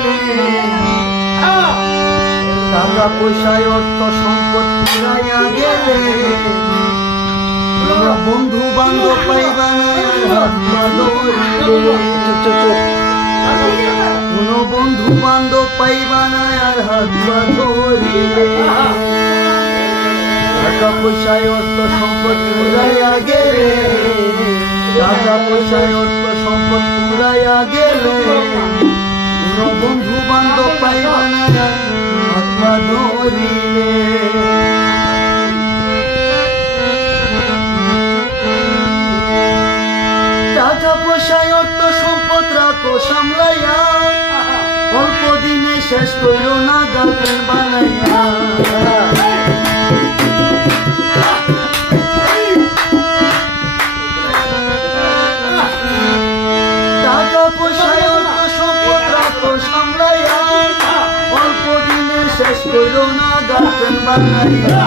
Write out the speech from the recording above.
গেলে টাকা পয়সায় অর্থ সম্পদ ফিরাইয়া গেলে তোমরা বন্ধু বান্ধব পাইবা না হাত পা ধরিলে কোনো বন্ধু বান্ধব পাইবা না আর হাত পা ধরিলে টাকা পয়সায় অর্থ সম্পদ ফুরাইয়া গেলে টাকা পয়সায় অর্থ সম্পদ ফুরাইয়া গেলে কোনো বন্ধু বান্ধব পাইবা না হাত পা ধরিলে টাকা পয়সায় অর্থ সম্পদ রাখো সামলাইয়া অল্প দিনে শেষ করো না গার্লফ্রেন্ড বানাইয়া টাকা পয়সায় অর্থ সম্পদ রাখো সামলাইয়া অল্প দিনে শেষ করো না গার্লফ্রেন্ড বানাইয়া